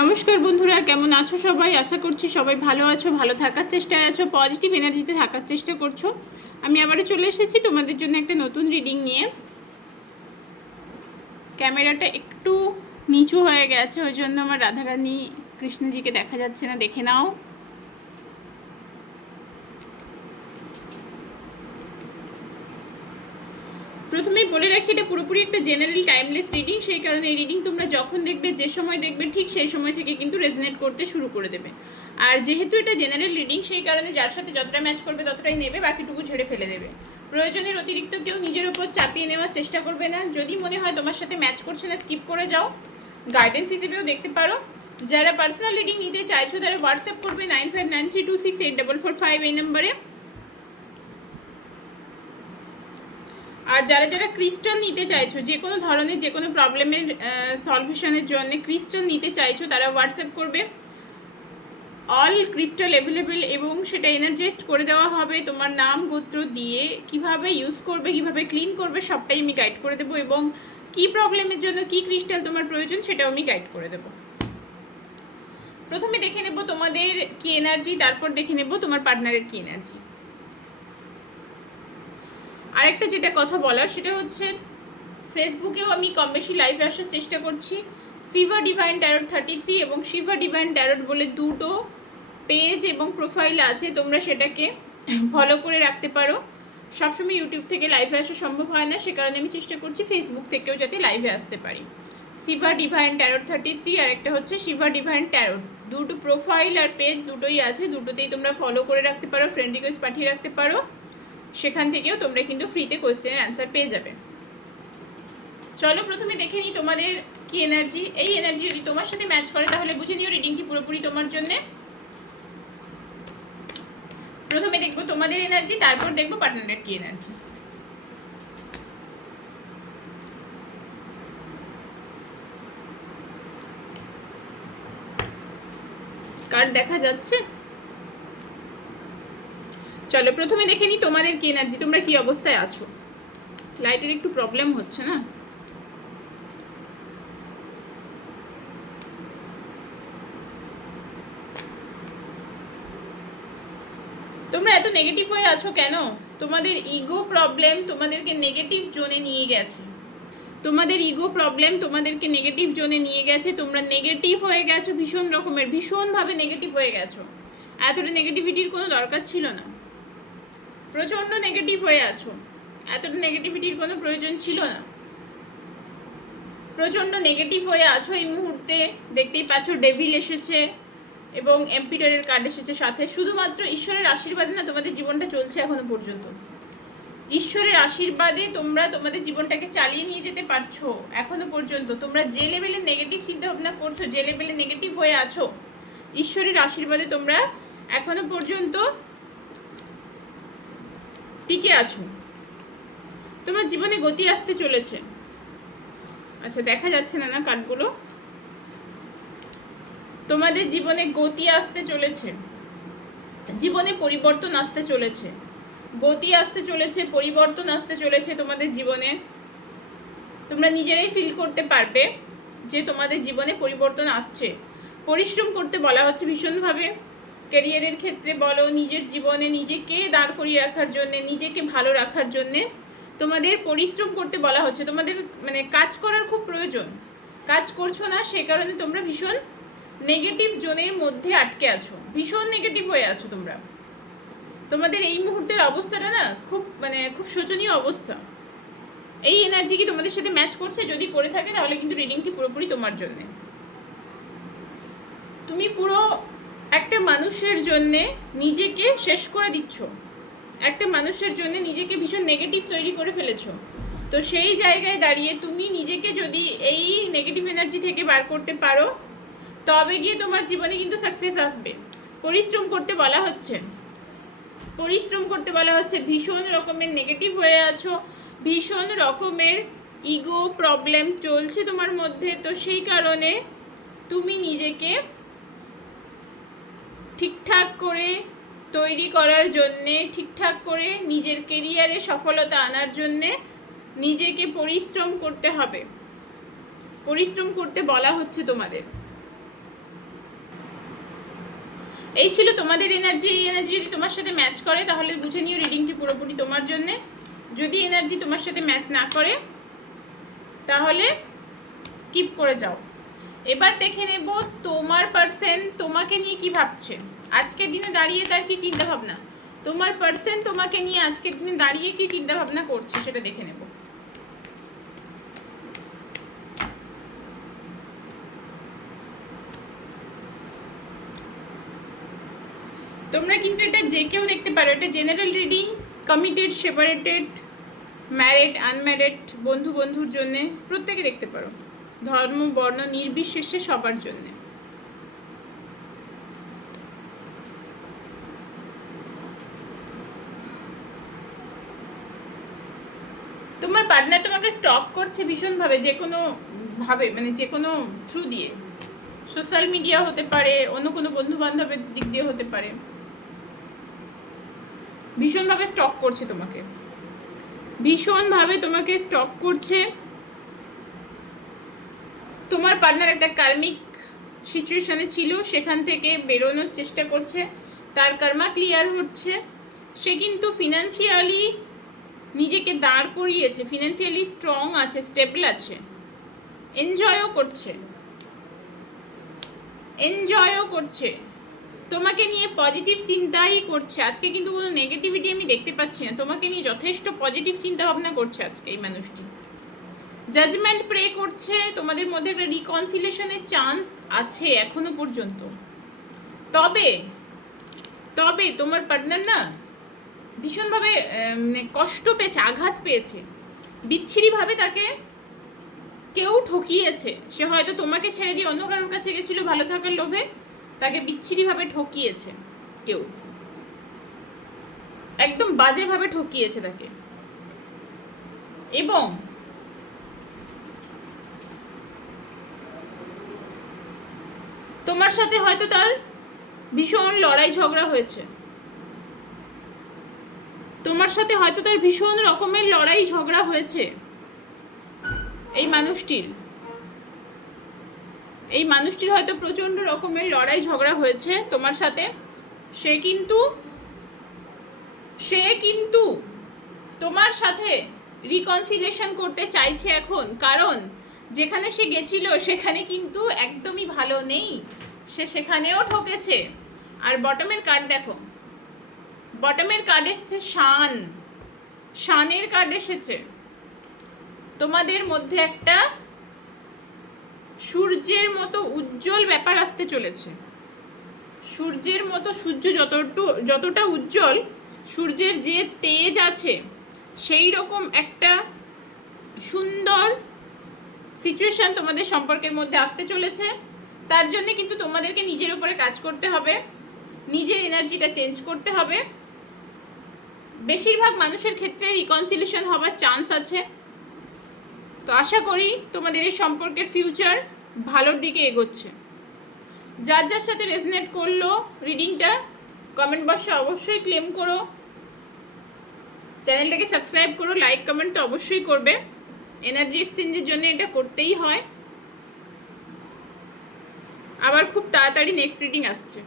নমস্কার বন্ধুরা, কেমন আছো সবাই? আশা করছি সবাই ভালো আছো, ভালো থাকার চেষ্টায় আছো, পজিটিভ এনার্জিতে থাকার চেষ্টা করছো। আমি আবারও চলে এসেছি তোমাদের জন্য একটা নতুন রিডিং নিয়ে। ক্যামেরাটা একটু নিচু হয়ে গেছে, ওই জন্য আমার রাধারানী কৃষ্ণজিকে দেখা যাচ্ছে না, দেখে নাও। প্রথমেই বলে রাখি, এটা পুরোপুরি একটা জেনারেল টাইমলেস রিডিং, সেই কারণে এই রিডিং তোমরা যখন দেখবে, যে সময় দেখবে, ঠিক সেই সময় থেকে কিন্তু রেজনেট করতে শুরু করে দেবে। আর যেহেতু এটা জেনারেল রিডিং, সেই কারণে যার সাথে যতটা ম্যাচ করবে ততটাই নেবে, বাকিটুকু ঝেড়ে ফেলে দেবে। প্রয়োজনের অতিরিক্ত কেউ নিজের উপর চাপিয়ে নেওয়ার চেষ্টা করবে না। যদি মনে হয় তোমার সাথে ম্যাচ করছে না, স্কিপ করে যাও। গাইডেন্স হিসেবেও দেখতে পারো। যারা পার্সোনাল রিডিং নিতে চাইছো তারা হোয়াটসঅ্যাপ করবে 9593268445 এই নম্বরে। আর যারা যারা ক্রিস্টাল নিতে চাইছো, যে কোনো ধরনের যে কোনো প্রবলেমের সলভেশনের জন্য ক্রিস্টাল নিতে চাইছো, তারা হোয়াটসঅ্যাপ করবে। অল ক্রিস্টাল অ্যাভেলেবেল, এবং সেটা এনার্জাইজড করে দেওয়া হবে। তোমার নাম গোত্র দিয়ে কিভাবে ইউজ করবে, কিভাবে ক্লিন করবে, সবটাই আমি গাইড করে দেবো। এবং কি প্রবলেমের জন্য কি ক্রিস্টাল তোমার প্রয়োজন, সেটাও আমি গাইড করে দেবো। প্রথমে দেখে নেব তোমাদের কি এনার্জি, তারপর দেখে নেব তোমার পার্টনারের কি এনার্জি। আরেকটা যেটা কথা বলার, সেটা হচ্ছে ফেসবুকেও আমি কম বেশি লাইভে আসার চেষ্টা করছি। শিভা ডিভাইন ট্যারট 33 এবং শিভা ডিভাইন ট্যারট বলে দুটো পেজ এবং প্রোফাইল আছে, তোমরা সেটাকে ফলো করে রাখতে পারো। সবসময় ইউটিউব থেকে লাইভে আসা সম্ভব হয় না, সে কারণে আমি চেষ্টা করছি ফেসবুক থেকেও যাতে লাইভে আসতে পারি। শিভা ডিভাইন ট্যারট 33 আর একটা হচ্ছে শিভা ডিভাইন ট্যারট। দুটো প্রোফাইল আর পেজ দুটোই আছে, দুটোতেই তোমরা ফলো করে রাখতে পারো, ফ্রেন্ড রিকোয়েস্ট পাঠিয়ে রাখতে পারো। সেখান থেকেও তোমরা কিন্তু ফ্রিতে কোয়েশ্চেনের অ্যান্সার পেয়ে যাবে। চলো প্রথমে দেখে নিই তোমাদের কি এনার্জি। এই এনার্জি যদি তোমার সাথে ম্যাচ করে তাহলে বুঝে নিও রিডিংটি পুরোপুরি তোমার জন্য। প্রথমে দেখবো তোমাদের এনার্জি, তারপর দেখবো পার্টনারের কি এনার্জি। কার্ড দেখা যাচ্ছে? চলো প্রথমে দেখে নিই তোমাদের কি এনার্জি, তোমরা কি অবস্থায় আছো। লাইটের একটু প্রবলেম হচ্ছে না? তোমরা এত নেগেটিভ হয়ে আছো কেন? তোমাদের ইগো প্রবলেম তোমাদেরকে নেগেটিভ জোনে নিয়ে গেছে। তোমাদের ইগো প্রবলেম তোমাদেরকে নেগেটিভ জোনে নিয়ে গেছে। তোমরা নেগেটিভ হয়ে গেছো, ভীষণ রকমের, ভীষণভাবে নেগেটিভ হয়ে গেছো। এতটা নেগেটিভিটির কোনো দরকার ছিল না। প্রচণ্ড নেগেটিভ হয়ে আছো, এতটা নেগেটিভিটির কোনো প্রয়োজন ছিল না। প্রচণ্ড নেগেটিভ হয়ে আছো এই মুহূর্তে। দেখতেই পাচ্ছ ডেভিল এসেছে এবং এম্পিরারের কার্ড এসেছে সাথে। শুধুমাত্র ঈশ্বরের আশীর্বাদে না তোমাদের জীবনটা চলছে এখনো পর্যন্ত। ঈশ্বরের আশীর্বাদে তোমরা তোমাদের জীবনটাকে চালিয়ে নিয়ে যেতে পারছো এখনো পর্যন্ত। তোমরা যে লেভেলে নেগেটিভ চিন্তা ভাবনা করছো, যে লেভেলে নেগেটিভ হয়ে আছো, ঈশ্বরের আশীর্বাদে তোমরা এখনো পর্যন্ত টিকে আছো। তোমার জীবনে গতি আসতে চলেছে। আচ্ছা, দেখা যাচ্ছে না না কার্ডগুলো? তোমাদের জীবনে গতি আসতে চলেছে, জীবনে পরিবর্তন আসতে চলেছে, গতি আসতে চলেছে, পরিবর্তন আসতে চলেছে তোমাদের জীবনে। তোমরা নিজেরাই ফিল করতে পারবে যে তোমাদের জীবনে পরিবর্তন আসছে। পরিশ্রম করতে বলা হচ্ছে ভীষণভাবে, ক্যারিয়ারের ক্ষেত্রে বলো, নিজের জীবনে নিজেকে দাঁড় করিয়ে রাখার জন্যে, নিজেকে ভালো রাখার জন্যে তোমাদের পরিশ্রম করতে বলা হচ্ছে। তোমাদের মানে কাজ করার খুব প্রয়োজন, কাজ করছো না, সে কারণে তোমরা ভীষণ নেগেটিভ জোনের মধ্যে আটকে আছো, ভীষণ নেগেটিভ হয়ে আছো তোমরা। তোমাদের এই মুহূর্তের অবস্থাটা না খুব শোচনীয় অবস্থা। এই এনার্জি কি তোমাদের সাথে ম্যাচ করছে? যদি করে থাকে তাহলে কিন্তু রিডিংটি পুরোপুরি তোমার জন্য। তুমি পুরো একটা মানুষের জন্যে নিজেকে শেষ করে দিচ্ছ, একটা মানুষের জন্য নিজেকে ভীষণ নেগেটিভ তৈরি করে ফেলেছো। তো সেই জায়গায় দাঁড়িয়ে তুমি নিজেকে যদি এই নেগেটিভ এনার্জি থেকে বার করতে পারো, তবে গিয়ে তোমার জীবনে কিন্তু সাকসেস আসবে। পরিশ্রম করতে বলা হচ্ছে, পরিশ্রম করতে বলা হচ্ছে। ভীষণ রকমের নেগেটিভ হয়ে আছো, ভীষণ রকমের ইগো প্রবলেম চলছে তোমার মধ্যে। তো সেই কারণে তুমি নিজেকে ঠিকঠাক করে তৈরি করার জন্যে, ঠিকঠাক করে নিজের কেরিয়ারে সফলতা আনার জন্যে নিজেকে পরিশ্রম করতে হবে। পরিশ্রম করতে বলা হচ্ছে তোমাদের। এই ছিল তোমাদের এনার্জি। এই এনার্জি যদি তোমার সাথে ম্যাচ করে তাহলে বুঝে নিও রিডিংটি পুরোপুরি তোমার জন্যে। যদি এনার্জি তোমার সাথে ম্যাচ না করে তাহলে স্কিপ করে যাও। এবার দেখে নেব তোমার পার্সন তোমাকে নিয়ে কি ভাবছে আজকের দিনে দাঁড়িয়ে, তার কি চিন্তা ভাবনা। তোমার পার্সন তোমাকে নিয়ে আজকের দিনে দাঁড়িয়ে কি চিন্তা ভাবনা করছে সেটা দেখে নেব। তোমরা কিন্তু এটা যে কেউ দেখতে পারো, এটা general reading, committed, separated, married, unmarried, বন্ধুর জন্যে প্রত্যেকে দেখতে পারো, ধর্ম বর্ণ নির্বিশেষে সবার জন্যে। তোমার পার্টনার তোমাকে স্টক করছে ভীষণভাবে, যে কোনো ভাবে, মানে যে কোনো থ্রু দিয়ে, সোশ্যাল মিডিয়া হতে পারে, অন্য কোনো বন্ধু বান্ধবের দিক দিয়ে হতে পারে, ভীষণভাবে স্টক করছে তোমাকে, ভীষণভাবে তোমাকে স্টক করছে। তোমার পার্টনার একটা কার্মিক সিচুয়েশনে ছিল, সেখান থেকে বেরোনোর চেষ্টা করছে, তার কর্মা ক্লিয়ার হচ্ছে। সে কিন্তু ফিনান্সিয়ালি নিজেকে দাঁড় করিয়েছে, ফিনান্সিয়ালি স্ট্রং আছে, স্টেবল আছে, এনজয়ও করছে, তোমাকে নিয়ে পজিটিভ চিন্তাই করছে। আজকে কিন্তু কোনো নেগেটিভিটি আমি দেখতে পাচ্ছি না, তোমাকে নিয়ে যথেষ্ট পজিটিভ চিন্তা ভাবনা করছে আজকে এই মানুষটি। জাজমেন্ট প্রে করছে, তোমাদের মধ্যে একটা রিকনসিলেশনের চান্স আছে এখনো পর্যন্ত। তবে তোমার পার্টনার না ভীষণভাবে কষ্ট পেয়েছে, আঘাত পেয়েছে, বিচ্ছিরিভাবে তাকে কেউ ঠকিয়েছে। সে হয়তো তোমাকে ছেড়ে দিয়ে অন্য কারোর কাছে গেছিল ভালো থাকার লোভে, তাকে বিচ্ছিরিভাবে ঠকিয়েছে কেউ, একদম বাজেভাবে ঠকিয়েছে তাকে। এবং তোমার সাথে হয়তো তার ভীষণ লড়াই ঝগড়া হয়েছে, তোমার সাথে হয়তো তার ভীষণ রকমের লড়াই ঝগড়া হয়েছে এই মানুষটির হয়তো প্রচণ্ড রকমের লড়াই ঝগড়া হয়েছে তোমার সাথে। সে কিন্তু তোমার সাথে রিকনসিলেশন করতে চাইছে এখন, কারণ যেখানে সে গেছিল সেখানে কিন্তু একদমই ভালো নেই, সে সেখানেও ঠকেছে। আর বটমের কার্ড দেখো, বটমের কার্ড এসছে শানের কার্ড এসেছে। তোমাদের মধ্যে একটা সূর্যের মতো উজ্জ্বল ব্যাপার আসতে চলেছে, সূর্যের মতো, সূর্য যতটা উজ্জ্বল, সূর্যের যে তেজ আছে সেই রকম একটা সুন্দর সিচুয়েশন তোমাদের সম্পর্কের মধ্যে আসতে চলেছে। তার জন্য কিন্তু তোমাদেরকে নিজের উপরে কাজ করতে হবে, নিজের এনার্জিটা চেঞ্জ করতে হবে। বেশিরভাগ মানুষের ক্ষেত্রে রিকনসিলেশন হওয়ার চান্স আছে। তো আশা করি তোমাদের এই সম্পর্কের ফিউচার ভালোর দিকে এগোচ্ছে। যার সাথে রেজনেট করলো রিডিংটা কমেন্ট বক্সে অবশ্যই ক্লেম করো, চ্যানেলটাকে সাবস্ক্রাইব করো, লাইক কমেন্ট তো অবশ্যই করবে। এনার্জি এক্সচেঞ্জের জন্য এটা করতেই হয়। আবার খুব তাড়াতাড়ি নেক্সট রিডিং আসছে।